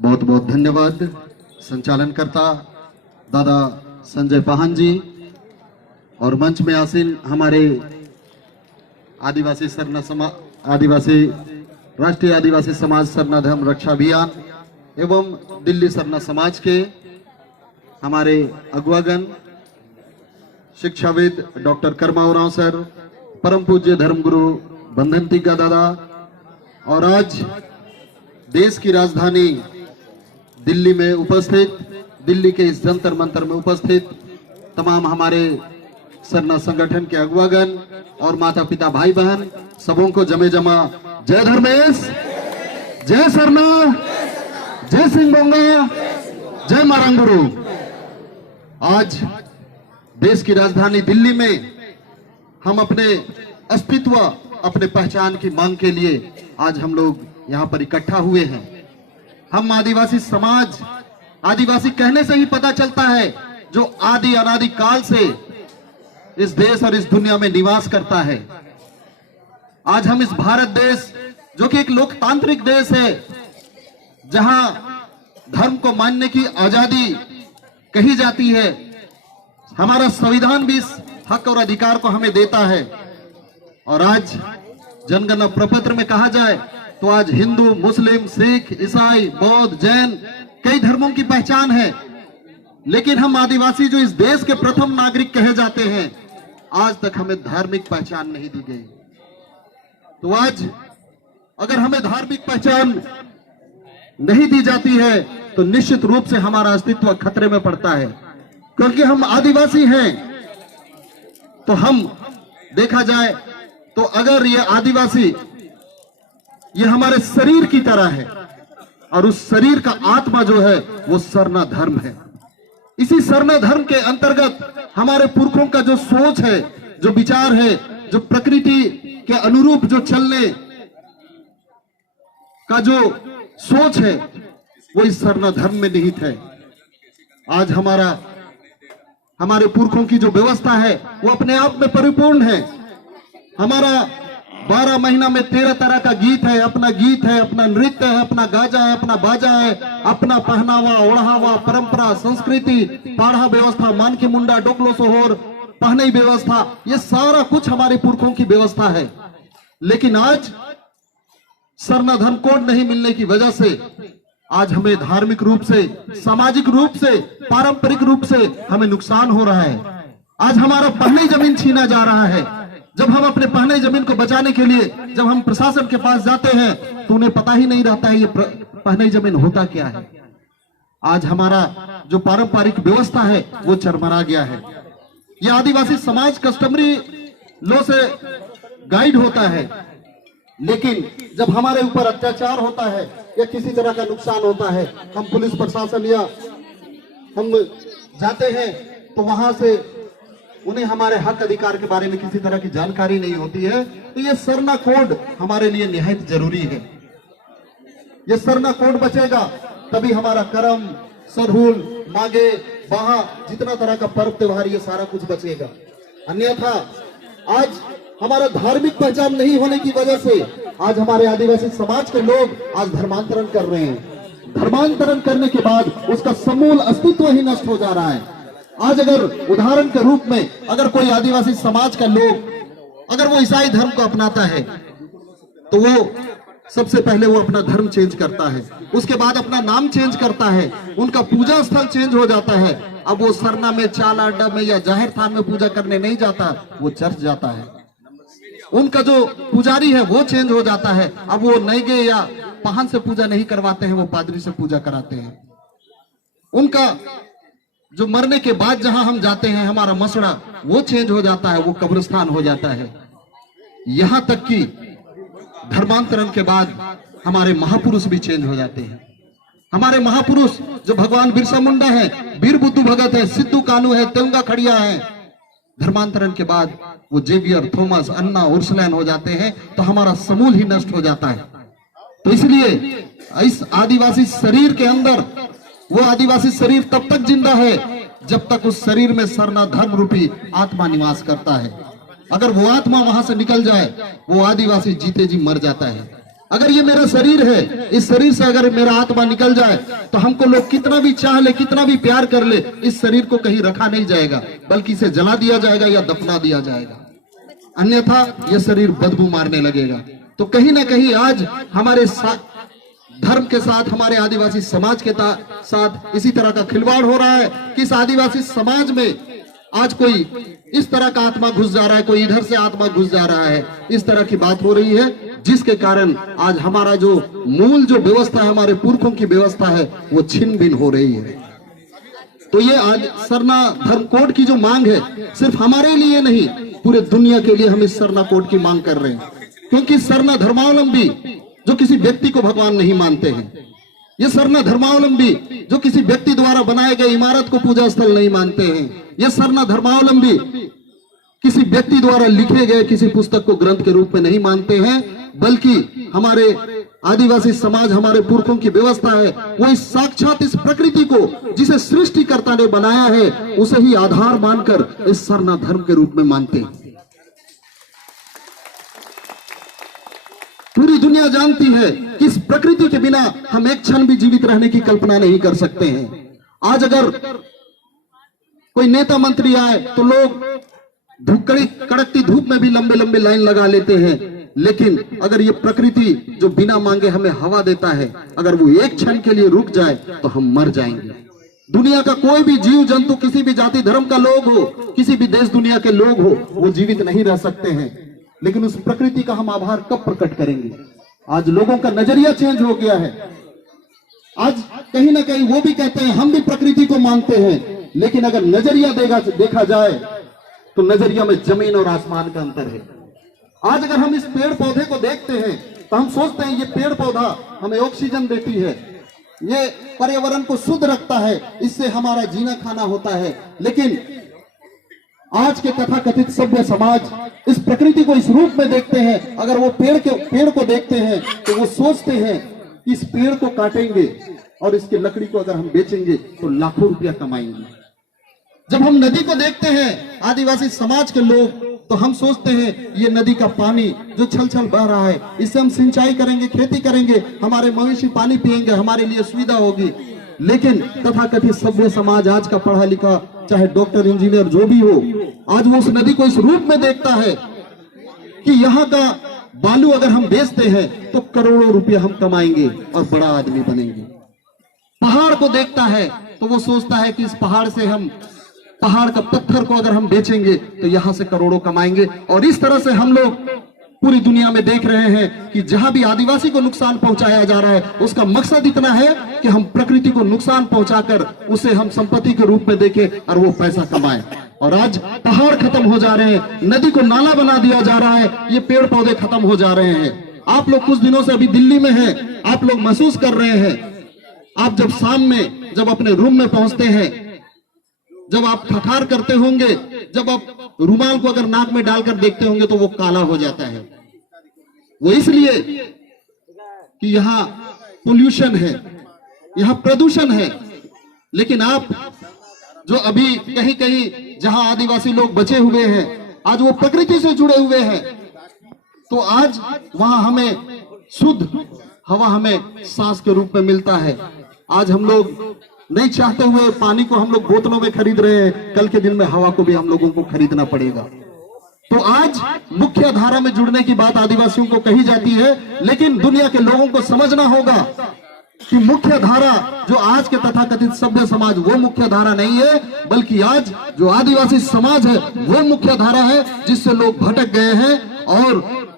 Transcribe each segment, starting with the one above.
बहुत बहुत धन्यवाद संचालनकर्ता दादा संजय पाहन जी और मंच में आसीन हमारे राष्ट्रीय आदिवासी समाज सरना धर्म रक्षा अभियान एवं दिल्ली सरना समाज के हमारे अगुवागण शिक्षाविद डॉक्टर कर्मा उरांव सर, परम पूज्य धर्मगुरु बंधन टीका दादा और आज देश की राजधानी दिल्ली में उपस्थित, दिल्ली के इस जंतर मंतर में उपस्थित तमाम हमारे सरना संगठन के अगुवागण और माता पिता भाई बहन सबों को जमे जमा जय धर्मेश, जय सरना, जय सिंह बोंगा, जय मारंगुरु। आज देश की राजधानी दिल्ली में हम अपने अस्तित्व, अपने पहचान की मांग के लिए आज हम लोग यहाँ पर इकट्ठा हुए हैं। हम आदिवासी समाज, आदिवासी कहने से ही पता चलता है जो आदि अनादि काल से इस देश और इस दुनिया में निवास करता है। आज हम इस भारत देश जो कि एक लोकतांत्रिक देश है, जहां धर्म को मानने की आजादी कही जाती है, हमारा संविधान भी इस हक और अधिकार को हमें देता है। और आज जनगणना प्रपत्र में कहा जाए तो आज हिंदू, मुस्लिम, सिख, ईसाई, बौद्ध, जैन कई धर्मों की पहचान है, लेकिन हम आदिवासी जो इस देश के प्रथम नागरिक कहे जाते हैं, आज तक हमें धार्मिक पहचान नहीं दी गई। तो आज अगर हमें धार्मिक पहचान नहीं दी जाती है तो निश्चित रूप से हमारा अस्तित्व खतरे में पड़ता है, क्योंकि हम आदिवासी हैं। तो हम देखा जाए तो अगर ये आदिवासी ये हमारे शरीर की तरह है और उस शरीर का आत्मा जो है वो सरना धर्म है। इसी सरना धर्म के अंतर्गत हमारे पुरखों का जो सोच है, जो विचार है, जो प्रकृति के अनुरूप जो चलने का जो सोच है, वो इस सरना धर्म में निहित है। आज हमारे पुरखों की जो व्यवस्था है वो अपने आप में परिपूर्ण है। हमारा 12 महीना में 13 तरह का गीत है, अपना गीत है, अपना नृत्य है, अपना गाजा है, अपना बाजा है, अपना पहनावा, ओढ़ावा, परंपरा, संस्कृति, पाढ़ा व्यवस्था, मान के मुंडा, डोकलो सोहोर, पहने व्यवस्था, ये सारा कुछ हमारे पुरखों की व्यवस्था है। लेकिन आज सरना धर्म कोड नहीं मिलने की वजह से आज हमें धार्मिक रूप से, सामाजिक रूप से, पारंपरिक रूप से हमें नुकसान हो रहा है। आज हमारा पहली जमीन छीना जा रहा है। जब हम अपने पहले जमीन को बचाने के लिए जब हम प्रशासन के पास जाते हैं तो उन्हें पता ही नहीं रहता है ये पहले जमीन होता क्या है। आज हमारा जो पारंपरिक व्यवस्था है वो चरमरा गया है। ये आदिवासी समाज कस्टमरी लॉ से गाइड होता है, लेकिन जब हमारे ऊपर अत्याचार होता है या किसी तरह का नुकसान होता है, हम पुलिस प्रशासन या हम जाते हैं तो वहां से उन्हें हमारे हक अधिकार के बारे में किसी तरह की जानकारी नहीं होती है। तो ये सरना कोड हमारे लिए निहायत जरूरी है। ये सरना कोड बचेगा तभी हमारा करम, सरहुल, मागे, बाहा, जितना तरह का पर्व त्योहार ये सारा कुछ बचेगा। अन्यथा आज हमारा धार्मिक पहचान नहीं होने की वजह से आज हमारे आदिवासी समाज के लोग आज धर्मांतरण कर रहे हैं। धर्मांतरण करने के बाद उसका समूल अस्तित्व ही नष्ट हो जा रहा है। आज अगर उदाहरण के रूप में अगर कोई आदिवासी समाज का लोग अगर वो ईसाई धर्म को अपनाता है तो वो सबसे पहले वो अपना धर्म चेंज करता है, उसके बाद अपना नाम चेंज करता है, उनका पूजा स्थल चेंज हो जाता है। अब वो सरना में, चाला अड्डा में या जाहिर थान में पूजा करने नहीं जाता, वो चर्च जाता है। उनका जो पुजारी है वो चेंज हो जाता है। अब वो नैगे या पाहन से पूजा नहीं करवाते हैं, वो पादरी से पूजा कराते हैं। उनका जो मरने के बाद जहां हम जाते हैं, हमारा मसड़ा वो चेंज हो जाता है, वो कब्रिस्तान हो जाता है। यहां तक कि धर्मांतरण के बाद हमारे महापुरुष भी चेंज हो जाते हैं। हमारे महापुरुष जो भगवान बिरसा मुंडा है, वीर बुद्धू भगत है, सिद्धू कानू है, तेंगा खड़िया है, धर्मांतरण के बाद वो जेवियर, थॉमस, अन्ना, उर्सलैन हो जाते हैं। तो हमारा समूल ही नष्ट हो जाता है। तो इसलिए इस आदिवासी शरीर के अंदर वो आदिवासी शरीर तब तक जिंदा है जब तक उस शरीर में सरना धर्म रूपी आत्मा निवास करता है। अगर वो आत्मा वहां से निकल जाए, वो आदिवासी जीते जी मर जाता है। अगर ये मेरा शरीर है, इस शरीर से अगर मेरा आत्मा निकल जाए तो हमको लोग कितना भी चाह ले, कितना भी प्यार कर ले, इस शरीर को कहीं रखा नहीं जाएगा, बल्कि इसे जला दिया जाएगा या दफना दिया जाएगा, अन्यथा यह शरीर बदबू मारने लगेगा। तो कहीं ना कहीं आज हमारे धर्म के साथ, हमारे आदिवासी समाज के साथ इसी तरह का खिलवाड़ हो रहा है कि इस आदिवासी समाज में आज कोई इस तरह का आत्मा घुस जा रहा है, कोई इधर से आत्मा घुस जा रहा है, इस तरह की बात हो रही है, जिसके कारण आज हमारा जो मूल जो व्यवस्था है, हमारे पुरखों की व्यवस्था है, वो छिन भिन हो रही है। तो ये आज सरना धर्म कोड की जो मांग है, सिर्फ हमारे लिए नहीं, पूरे दुनिया के लिए हम इस सरना कोड की मांग कर रहे हैं। क्योंकि सरना धर्मावलंबी जो किसी व्यक्ति को भगवान नहीं मानते हैं, ये सरना धर्मावलंबी जो किसी व्यक्ति द्वारा बनाए गए इमारत को पूजा स्थल नहीं मानते हैं, ये सरना धर्मावलंबी किसी व्यक्ति द्वारा लिखे गए किसी पुस्तक को ग्रंथ के रूप में नहीं मानते हैं, बल्कि हमारे आदिवासी समाज, हमारे पुरखों की व्यवस्था है, वो इस साक्षात इस प्रकृति को जिसे सृष्टिकर्ता ने बनाया है, उसे ही आधार मानकर इस सरना धर्म के रूप में मानते हैं। पूरी दुनिया जानती है कि इस प्रकृति के बिना हम एक क्षण भी जीवित रहने की कल्पना नहीं कर सकते हैं। आज अगर कोई नेता मंत्री आए तो लोग कड़कती धूप में भी लंबे लंबे लाइन लगा लेते हैं, लेकिन अगर ये प्रकृति जो बिना मांगे हमें हवा देता है, अगर वो एक क्षण के लिए रुक जाए तो हम मर जाएंगे। दुनिया का कोई भी जीव जंतु, किसी भी जाति धर्म का लोग हो, किसी भी देश दुनिया के लोग हो, वो जीवित नहीं रह सकते हैं, लेकिन उस प्रकृति का हम आभार कब प्रकट करेंगे? आज लोगों का नजरिया चेंज हो गया है। आज कहीं ना कहीं वो भी कहते हैं हम भी प्रकृति को मानते हैं, लेकिन अगर नजरिया देखा जाए तो नजरिया में जमीन और आसमान का अंतर है। आज अगर हम इस पेड़ पौधे को देखते हैं तो हम सोचते हैं ये पेड़ पौधा हमें ऑक्सीजन देती है, ये पर्यावरण को शुद्ध रखता है, इससे हमारा जीना खाना होता है। लेकिन आज के तथाकथित सभ्य समाज इस प्रकृति को इस रूप में देखते हैं। अगर वो पेड़ को देखते हैं तो वो सोचते हैं कि इस पेड़ को काटेंगे और इसके लकड़ी को अगर हम बेचेंगे तो लाखों रुपया कमाएंगे। जब हम नदी को देखते हैं आदिवासी समाज के लोग, तो हम सोचते हैं ये नदी का पानी जो छल छल बह रहा है, इससे हम सिंचाई करेंगे, खेती करेंगे, हमारे मवेशी पानी पिएंगे, हमारे लिए सुविधा होगी। लेकिन तथाकथित सभ्य समाज, आज का पढ़ा लिखा, चाहे डॉक्टर इंजीनियर जो भी हो, आज वो उस नदी को इस रूप में देखता है कि यहाँ का बालू अगर हम बेचते हैं तो करोड़ों रुपया हम कमाएंगे और बड़ा आदमी बनेंगे। पहाड़ को देखता है तो वो सोचता है कि इस पहाड़ से हम, पहाड़ का पत्थर को अगर हम बेचेंगे तो यहां से करोड़ों कमाएंगे। और इस तरह से हम लोग पूरी दुनिया में देख रहे हैं कि जहां भी आदिवासी को नुकसान पहुंचाया जा रहा है, उसका मकसद इतना है कि हम प्रकृति को नुकसान पहुंचाकर उसे हम संपत्ति के रूप में देखें और वो पैसा कमाएं। और आज पहाड़ खत्म हो जा रहे हैं, नदी को नाला बना दिया जा रहा है, ये पेड़ पौधे खत्म हो जा रहे हैं। आप लोग कुछ दिनों से अभी दिल्ली में हैं, आप लोग महसूस कर रहे हैं। आप जब शाम में जब अपने रूम में पहुंचते हैं, जब आप थकार करते होंगे, जब आप रुमाल को अगर नाक में डालकर देखते होंगे तो वो काला हो जाता है। वो इसलिए कि यहाँ पोल्यूशन है, यहाँ प्रदूषण है। लेकिन आप जो अभी कहीं कहीं जहां आदिवासी लोग बचे हुए हैं, आज वो प्रकृति से जुड़े हुए हैं, तो आज वहां हमें शुद्ध हवा हमें सांस के रूप में मिलता है। आज हम लोग नहीं चाहते हुए पानी को हम लोग बोतलों में खरीद रहे हैं, कल के दिन में हवा को भी हम लोगों को खरीदना पड़ेगा। तो आज मुख्य धारा में जुड़ने की बात आदिवासियों को कही जाती है, लेकिन दुनिया के लोगों को समझना होगा कि मुख्य धारा जो आज के तथाकथित सभ्य समाज, वो मुख्य धारा नहीं है, बल्कि आज जो आदिवासी समाज है वो मुख्य धारा है, जिससे लोग भटक गए हैं। और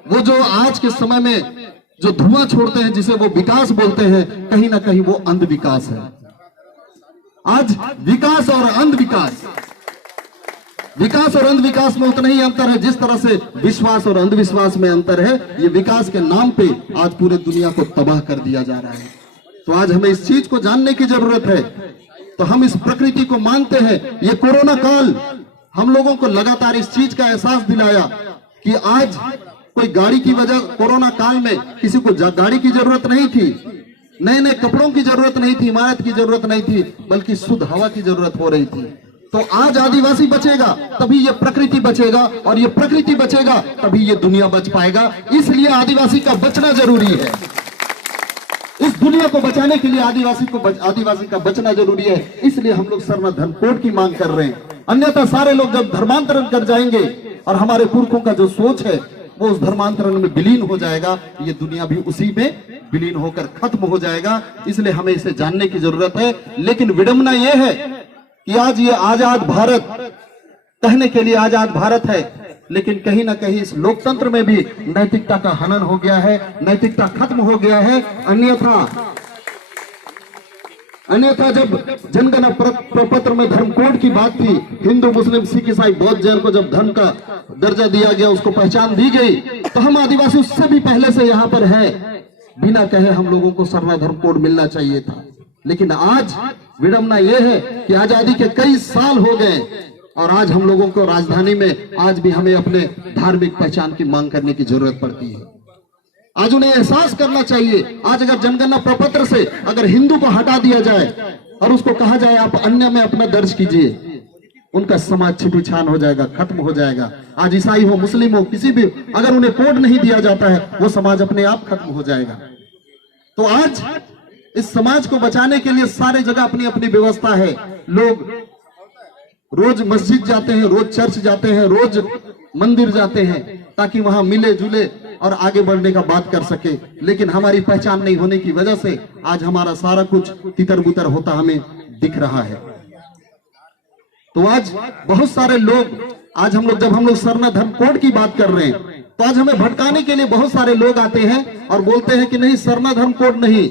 वो जो आज के समय में जो धुआं छोड़ते हैं, जिसे वो विकास बोलते हैं, कहीं ना कहीं वो अंधविकास है। आज विकास और अंधविकास, विकास और अंधविकास में उतना ही अंतर है जिस तरह से विश्वास और अंधविश्वास में अंतर है। ये विकास के नाम पे आज पूरे दुनिया को तबाह कर दिया जा रहा है। तो आज हमें इस चीज को जानने की जरूरत है। तो हम इस प्रकृति को मानते हैं। ये कोरोना काल हम लोगों को लगातार इस चीज का एहसास दिलाया कि आज कोई गाड़ी की वजह, कोरोना काल में किसी को गाड़ी की जरूरत नहीं थी, नए नए कपड़ों की जरूरत नहीं थी, इमारत की जरूरत नहीं थी, बल्कि शुद्ध हवा की जरूरत हो रही थी। तो आज आदिवासी बचेगा तभी ये प्रकृति बचेगा, और ये प्रकृति बचेगा तभी ये दुनिया बच पाएगा। इसलिए आदिवासी का बचना जरूरी है। इस दुनिया को बचाने के लिए आदिवासी का बचना जरूरी है। इसलिए हम लोग सरना धर्म कोड की मांग कर रहे हैं। अन्यथा सारे लोग जब धर्मांतरण कर जाएंगे और हमारे पुरखों का जो सोच है वो उस धर्मांतरण में विलीन हो जाएगा, ये दुनिया भी उसी में विलीन होकर खत्म हो जाएगा। इसलिए हमें इसे जानने की जरूरत है। लेकिन विडंबना यह है कि आज ये आजाद भारत कहने के लिए आजाद भारत है, लेकिन कहीं ना कहीं इस लोकतंत्र में भी नैतिकता का हनन हो गया है, नैतिकता खत्म हो गया है। अन्यथा जब जनगणना प्रपत्र में धर्म कोड की बात थी, हिंदू मुस्लिम सिख ईसाई बौद्ध जैन को जब धर्म का दर्जा दिया गया, उसको पहचान दी गई, तो हम आदिवासी उससे भी पहले से यहाँ पर है। बिना कहे हम लोगों को सरना धर्म कोड मिलना चाहिए था। लेकिन आज विडंबना यह है कि आजादी के कई साल हो गए और आज हम लोगों को राजधानी में आज भी हमें अपने धार्मिक पहचान की मांग करने की जरूरत पड़ती है। आज उन्हें एहसास करना चाहिए। आज अगर जनगणना प्रपत्र से अगर हिंदू को हटा दिया जाए और उसको कहा जाए आप अन्य में अपना दर्ज कीजिए, उनका समाज छिपछान हो जाएगा, खत्म हो जाएगा। आज ईसाई हो मुस्लिम हो किसी भी, अगर उन्हें कोड नहीं दिया जाता है वो समाज अपने आप खत्म हो जाएगा। तो आज इस समाज को बचाने के लिए सारे जगह अपनी अपनी व्यवस्था है। लोग रोज मस्जिद जाते हैं, रोज चर्च जाते हैं, रोज मंदिर जाते हैं ताकि वहां मिले जुले और आगे बढ़ने का बात कर सके। लेकिन हमारी पहचान नहीं होने की वजह से आज हमारा सारा कुछ तितर बुतर होता हमें दिख रहा है। तो आज बहुत सारे लोग, आज जब हम लोग सरना धर्म कोड की बात कर रहे हैं, तो आज हमें भटकाने के लिए बहुत सारे लोग आते हैं और बोलते हैं कि नहीं सरना धर्म कोड नहीं,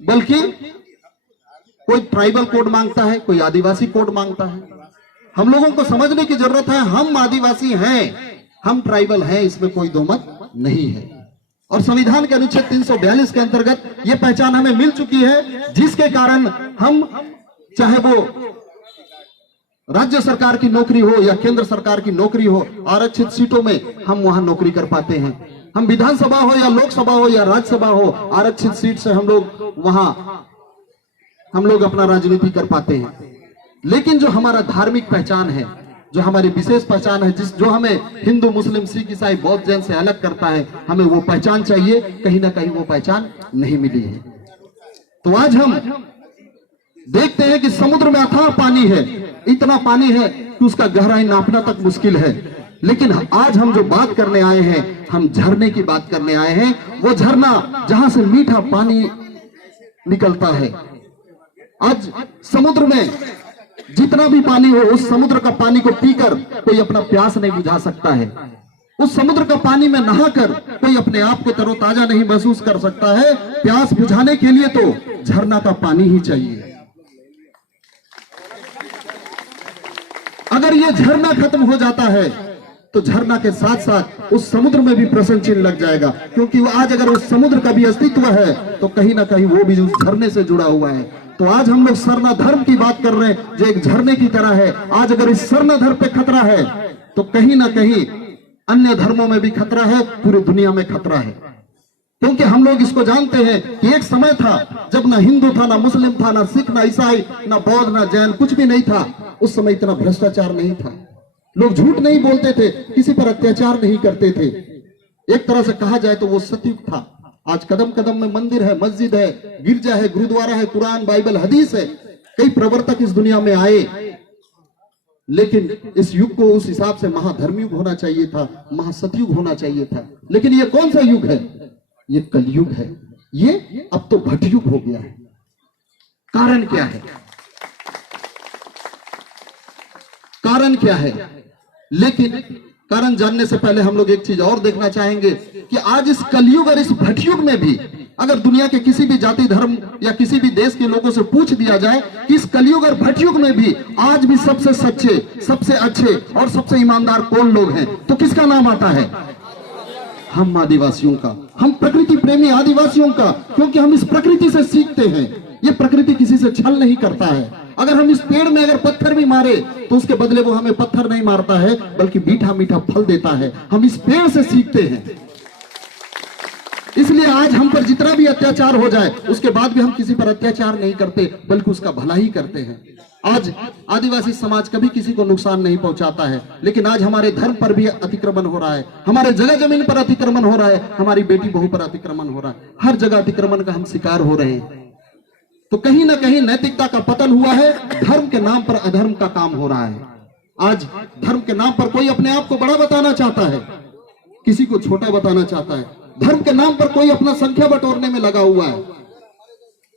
बल्कि कोई ट्राइबल कोड मांगता है, कोई आदिवासी कोड मांगता है। हम लोगों को समझने की जरूरत है, हम आदिवासी हैं, हम ट्राइबल हैं, इसमें कोई दो मत नहीं है। और संविधान के अनुच्छेद 342 के अंतर्गत यह पहचान हमें मिल चुकी है, जिसके कारण हम चाहे वो राज्य सरकार की नौकरी हो या केंद्र सरकार की नौकरी हो, आरक्षित सीटों में हम वहां नौकरी कर पाते हैं। हम विधानसभा हो या लोकसभा हो या राज्यसभा हो, आरक्षित सीट से हम लोग अपना राजनीति कर पाते हैं। लेकिन जो हमारा धार्मिक पहचान है, जो हमारी विशेष पहचान है, जो हमें हिंदू मुस्लिम सिख ईसाई बौद्ध जैन से अलग करता है, हमें वो पहचान चाहिए। कहीं ना कहीं वो पहचान नहीं मिली है। तो आज हम देखते हैं कि समुद्र में अथाह पानी है, इतना पानी है कि उसका गहराई नापना तक मुश्किल है। लेकिन आज हम जो बात करने आए हैं, हम झरने की बात करने आए हैं। वो झरना जहां से मीठा पानी निकलता है। आज समुद्र में जितना भी पानी हो, उस समुद्र का पानी को पीकर कोई अपना प्यास नहीं बुझा सकता है। उस समुद्र का पानी में नहाकर कोई अपने आप को तरोताजा नहीं महसूस कर सकता है। प्यास बुझाने के लिए तो झरना का पानी ही चाहिए। अगर ये झरना खत्म हो जाता है तो झरना के साथ साथ उस समुद्र में भी प्रश्न चिन्ह लग जाएगा, क्योंकि आज अगर उस समुद्र का भी अस्तित्व है तो कहीं ना कहीं वो भी उस झरने से जुड़ा हुआ है। तो आज हम लोग सरना धर्म की बात कर रहे हैं, जो एक झरने की तरह है। आज अगर इस सरना धर्म पे खतरा है तो कहीं ना कहीं अन्य धर्मों में भी खतरा है, पूरी दुनिया में खतरा है। क्योंकि हम लोग इसको जानते हैं कि एक समय था जब ना हिंदू था, ना मुस्लिम था, ना सिख, ना ईसाई, ना बौद्ध, ना जैन, कुछ भी नहीं था। उस समय इतना भ्रष्टाचार नहीं था, लोग झूठ नहीं बोलते थे, किसी पर अत्याचार नहीं करते थे। एक तरह से कहा जाए तो वो सतयुग था। आज कदम कदम में मंदिर है, मस्जिद है, गिरजा है, गुरुद्वारा है, कुरान, बाइबल, हदीस है। कई प्रवर्तक इस दुनिया में आए, लेकिन इस युग को उस हिसाब से महाधर्मयुग होना चाहिए था, महासतयुग होना चाहिए था। लेकिन ये कौन सा युग है? ये कलयुग है। ये अब तो भटयुग हो गया है। कारण क्या है? कारण क्या है? लेकिन कारण जानने से पहले हम लोग एक चीज और देखना चाहेंगे कि आज इस कलयुग और इस भटयुग में भी अगर दुनिया के किसी भी जाति धर्म या किसी भी देश के लोगों से पूछ दिया जाए कि इस कलयुग और भटयुग में भी आज भी सबसे सच्चे, सबसे अच्छे और सबसे ईमानदार कौन लोग हैं, तो किसका नाम आता है? हम आदिवासियों का, हम प्रकृति प्रेमी आदिवासियों का। क्योंकि हम इस प्रकृति से सीखते हैं। ये प्रकृति किसी से छल नहीं करता है। अगर हम इस पेड़ में अगर पत्थर भी मारे तो उसके बदले वो हमें पत्थर नहीं मारता है, बल्कि मीठा मीठा फल देता है। हम इस पेड़ से सीखते हैं। इसलिए आज हम पर जितना भी अत्याचार हो जाए उसके बाद भी हम किसी पर अत्याचार नहीं करते, बल्कि उसका भला ही करते हैं। आज आदिवासी समाज कभी किसी को नुकसान नहीं पहुंचाता है, लेकिन आज हमारे धर्म पर भी अतिक्रमण हो रहा है, हमारे जगह जमीन पर अतिक्रमण हो रहा है, हमारी बेटी बहू पर अतिक्रमण हो रहा है, हर जगह अतिक्रमण का हम शिकार हो रहे हैं। तो कहीं ना कहीं नैतिकता का पतन हुआ है, धर्म के नाम पर अधर्म का काम हो रहा है। आज धर्म के नाम पर कोई अपने आप को बड़ा बताना चाहता है, किसी को छोटा बताना चाहता है, धर्म के नाम पर कोई अपना संख्या बटोरने में लगा हुआ है।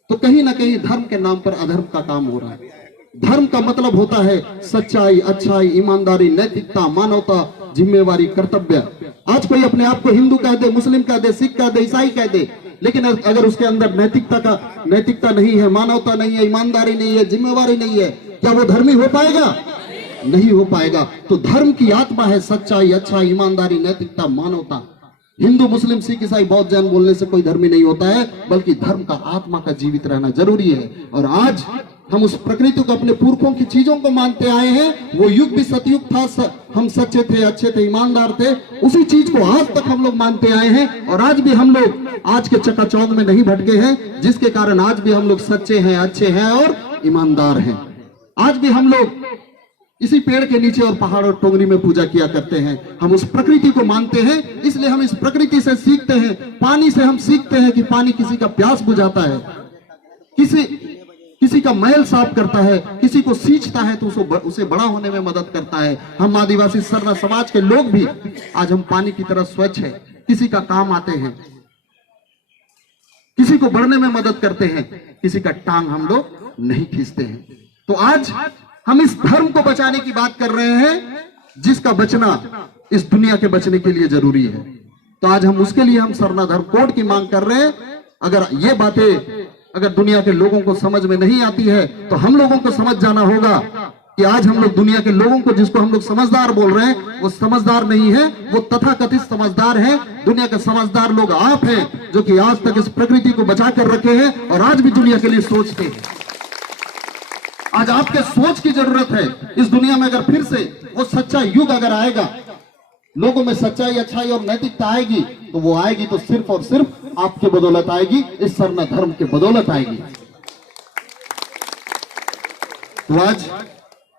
तो कहीं ना कहीं धर्म के नाम पर अधर्म का काम हो रहा है। धर्म का मतलब होता है सच्चाई, अच्छाई, ईमानदारी, नैतिकता, मानवता, जिम्मेवारी, कर्तव्य। आज कोई अपने आप को हिंदू कह दे, मुस्लिम कह दे, सिख कह दे, ईसाई कह दे, लेकिन अगर उसके अंदर नैतिकता नहीं है, मानवता नहीं है, ईमानदारी नहीं है, जिम्मेवारी नहीं है, क्या वो धर्मी हो पाएगा? नहीं हो पाएगा। तो धर्म की आत्मा है सच्चाई, अच्छाई, ईमानदारी, नैतिकता, मानवता। हिंदू, मुस्लिम, सिख, ईसाई, बौद्ध, जैन बोलने से कोई धर्मी नहीं होता है, बल्कि धर्म का आत्मा का जीवित रहना जरूरी है। और आज हम उस प्रकृति को, अपने पुरखों की चीजों को मानते आए हैं। वो युग भी सतयुग था, हम सच्चे थे, अच्छे थे, ईमानदार थे, उसी चीज को आज तक हम लोग मानते आए हैं। और आज भी हम लोग आज के चकाचौंध में नहीं भटके हैं, जिसके कारण आज भी हम लोग सच्चे हैं, अच्छे हैं और ईमानदार हैं। आज भी हम लोग इसी पेड़ के नीचे और पहाड़ और टोंगरी में पूजा किया करते हैं। हम उस प्रकृति को मानते हैं, इसलिए हम इस प्रकृति से सीखते हैं। पानी से हम सीखते हैं कि पानी किसी का प्यास बुझाता है, किसी का महल साफ करता है, किसी को सींचता है तो उसे बड़ा होने में मदद करता है। हम आदिवासी सरना समाज के लोग भी आज हम पानी की तरह स्वच्छ है, किसी का काम आते हैं, किसी को बढ़ने में मदद करते हैं, किसी का टांग हम लोग नहीं खींचते हैं। तो आज हम इस धर्म को बचाने की बात कर रहे हैं, जिसका बचना इस दुनिया के बचने के लिए जरूरी है। तो आज हम उसके लिए हम सरना धर्म कोड की मांग कर रहे हैं। अगर ये बातें अगर दुनिया के लोगों को समझ में नहीं आती है, तो हम लोगों को समझ जाना होगा कि आज हम लोग दुनिया के लोगों को, जिसको हम लोग समझदार बोल रहे हैं, वो समझदार नहीं है, वो तथाकथित समझदार है। दुनिया के समझदार लोग आप हैं, जो कि आज तक इस प्रकृति को बचा कर रखे हैं और आज भी दुनिया के लिए सोचते हैं। आज आपके सोच की जरूरत है। इस दुनिया में अगर फिर से वो सच्चा युग अगर आएगा, लोगों में सच्चाई, अच्छाई और नैतिकता आएगी, तो वो आएगी तो सिर्फ और सिर्फ आपके बदौलत आएगी, इस सरना धर्म के बदौलत आएगी। तो आज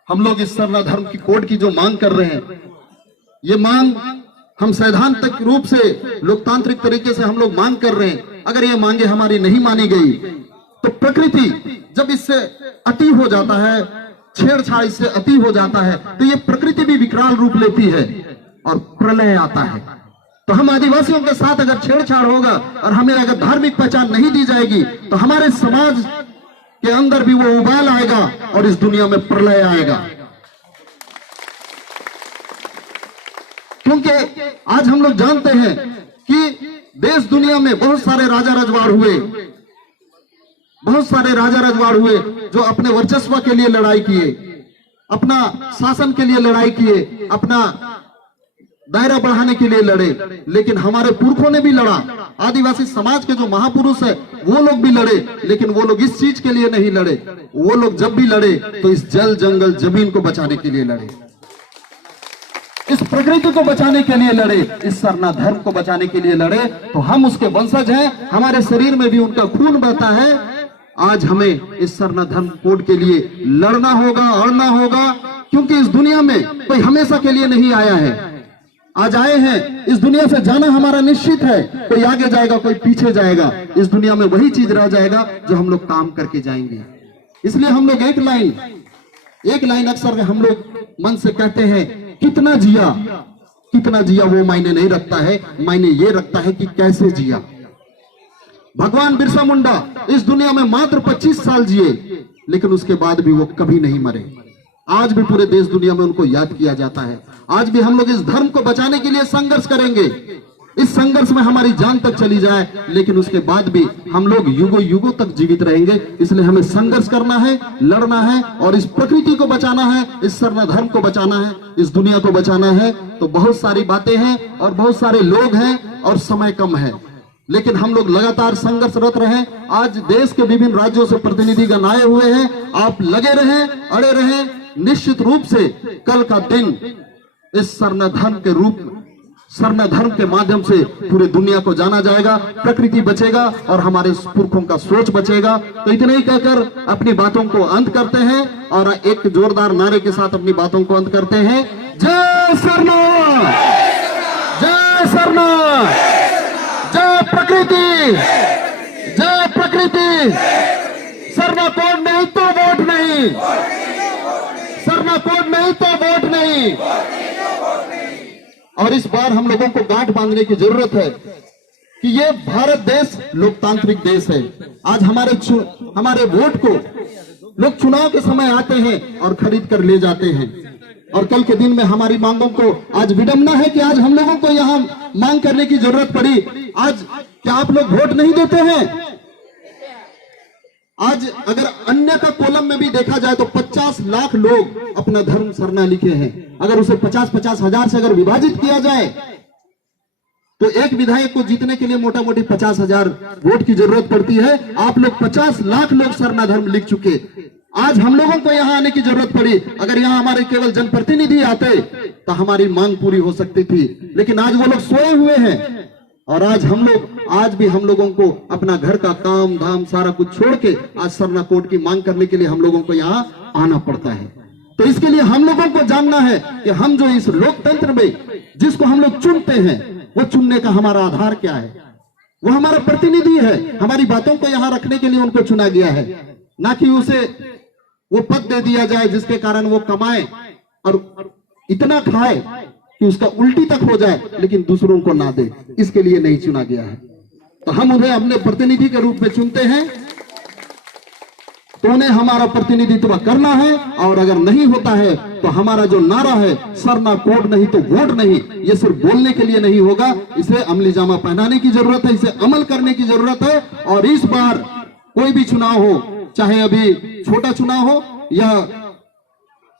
हम लोग इस सरना धर्म की कोड की जो मांग कर रहे हैं, ये मांग हम सैद्धांतिक रूप से, लोकतांत्रिक तरीके से हम लोग मांग कर रहे हैं। अगर ये मांगे हमारी नहीं मानी गई, तो प्रकृति जब इससे अति हो जाता है, छेड़छाड़ इससे अति हो जाता है, तो ये प्रकृति भी विकराल रूप लेती है और प्रलय आता है। तो हम आदिवासियों के साथ अगर छेड़छाड़ होगा और हमें अगर धार्मिक पहचान नहीं दी जाएगी, तो हमारे समाज के अंदर भी वो उबाल आएगा और इस दुनिया में प्रलय आएगा। क्योंकि आज हम लोग जानते हैं कि देश दुनिया में बहुत सारे राजा रजवाड़ हुए, बहुत सारे राजा रजवाड़ हुए जो अपने वर्चस्व के लिए लड़ाई किए, अपना शासन के लिए लड़ाई किए, अपना दायरा बढ़ाने के लिए लड़े। लेकिन हमारे पुरखों ने भी लड़ा, आदिवासी समाज के जो महापुरुष है वो लोग भी लड़े, लेकिन वो लोग इस चीज के लिए नहीं लड़े। वो लोग जब भी लड़े तो इस जल, जंगल, जमीन को बचाने के लिए लड़े, इस प्रकृति को बचाने के लिए लड़े, इस सरना धर्म को बचाने के लिए लड़े। तो हम उसके वंशज हैं, हमारे शरीर में भी उनका खून बहता है। आज हमें इस सरना धर्म कोड के लिए लड़ना होगा, अड़ना होगा, क्योंकि इस दुनिया में कोई हमेशा के लिए नहीं आया है। आज आए हैं, इस दुनिया से जाना हमारा निश्चित है। कोई आगे जाएगा, कोई पीछे जाएगा, इस दुनिया में वही चीज रह जाएगा जो हम लोग काम करके जाएंगे। इसलिए हम लोग एक लाइन अक्सर हम लोग मन से कहते हैं, कितना जिया वो मायने नहीं रखता है, मायने ये रखता है कि कैसे जिया। भगवान बिरसा मुंडा इस दुनिया में मात्र 25 साल जिए, लेकिन उसके बाद भी वो कभी नहीं मरे। आज भी पूरे देश दुनिया में उनको याद किया जाता है। आज भी हम लोग इस धर्म को बचाने के लिए संघर्ष करेंगे, इस संघर्ष में हमारी जान तक चली जाए, लेकिन उसके बाद भी हम लोग युगों युगों तक जीवित रहेंगे। इसलिए हमें संघर्ष करना है, लड़ना है और इस प्रकृति को बचाना है, इस सरना धर्म को बचाना है, इस दुनिया को बचाना है। तो बहुत सारी बातें हैं और बहुत सारे लोग हैं और समय कम है, लेकिन हम लोग लगातार संघर्षरत रहें। आज देश के विभिन्न राज्यों से प्रतिनिधिगण आए हुए हैं, आप लगे रहें, अड़े रहें। निश्चित रूप से कल का दिन इस सरना धर्म के रूप सरना धर्म के माध्यम से पूरे दुनिया को जाना जाएगा, प्रकृति बचेगा और हमारे पुरखों का सोच बचेगा। तो इतना ही कहकर अपनी बातों को अंत करते हैं और एक जोरदार नारे के साथ अपनी बातों को अंत करते हैं। जय सरना, जय सरना, जय प्रकृति, जय प्रकृति। सरना कोड नहीं तो वोट नहीं, सरना कोड नहीं तो वोट नहीं। और इस बार हम लोगों को गांठ बांधने की जरूरत है कि ये भारत देश लोकतांत्रिक देश है। आज हमारे वोट को लोग चुनाव के समय आते हैं और खरीद कर ले जाते हैं। और कल के दिन में हमारी मांगों को, आज विडंबना है कि आज हम लोगों को यहाँ मांग करने की जरूरत पड़ी। आज क्या आप लोग वोट नहीं देते हैं? आज अगर अन्य का कॉलम में भी देखा जाए तो 50 लाख लोग अपना धर्म सरना लिखे हैं। अगर उसे 50-50 हजार से अगर विभाजित किया जाए तो एक विधायक को जीतने के लिए मोटा मोटी 50,000 वोट की जरूरत पड़ती है। आप लोग 50 लाख लोग सरना धर्म लिख चुके। आज हम लोगों को यहाँ आने की जरूरत पड़ी। अगर यहाँ हमारे केवल जनप्रतिनिधि आते तो हमारी मांग पूरी हो सकती थी, लेकिन आज वो लोग सोए हुए हैं। और आज भी हम लोगों को अपना घर का काम धाम सारा कुछ छोड़ के आज सरना कोड की मांग करने के लिए हम लोगों को यहाँ आना पड़ता है। तो इसके लिए हम लोगों को जानना है कि हम जो इस लोकतंत्र में जिसको हम लोग चुनते हैं, वो चुनने का हमारा आधार क्या है? वो हमारा प्रतिनिधि है। हमारी बातों को यहाँ रखने के लिए उनको चुना गया है, ना कि उसे वो पद दे दिया जाए जिसके कारण वो कमाए और इतना खाए कि उसका उल्टी तक हो जाए, लेकिन दूसरों को ना दे। इसके लिए नहीं चुना गया है। तो हम उन्हें अपने प्रतिनिधि के रूप में चुनते हैं, तो उन्हें हमारा प्रतिनिधित्व करना है। और अगर नहीं होता है तो हमारा जो नारा है सरना कोड नहीं तो वोट नहीं, ये सिर्फ बोलने के लिए नहीं होगा। इसे अमली जामा पहनाने की जरूरत है, इसे अमल करने की जरूरत है। और इस बार कोई भी चुनाव हो, चाहे अभी छोटा चुनाव हो या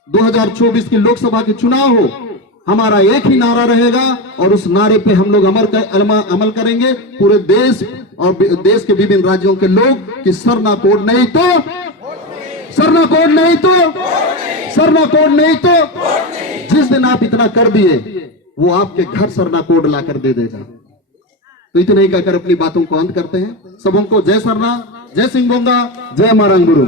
2024 की लोकसभा के चुनाव हो, हमारा एक ही नारा रहेगा और उस नारे पे हम लोग अमल करेंगे पूरे देश और देश के विभिन्न राज्यों के लोग कि सरना कोड नहीं तो, सरना कोड नहीं तो, सरना कोड नहीं तो। जिस दिन आप इतना कर दिए वो आपके घर सरना कोड ला कर दे देगा। तो इतना ही कहकर अपनी बातों को अंत करते हैं। सबों को जय सरना, जय सिंह बोंगा, जय मारंग गुरु।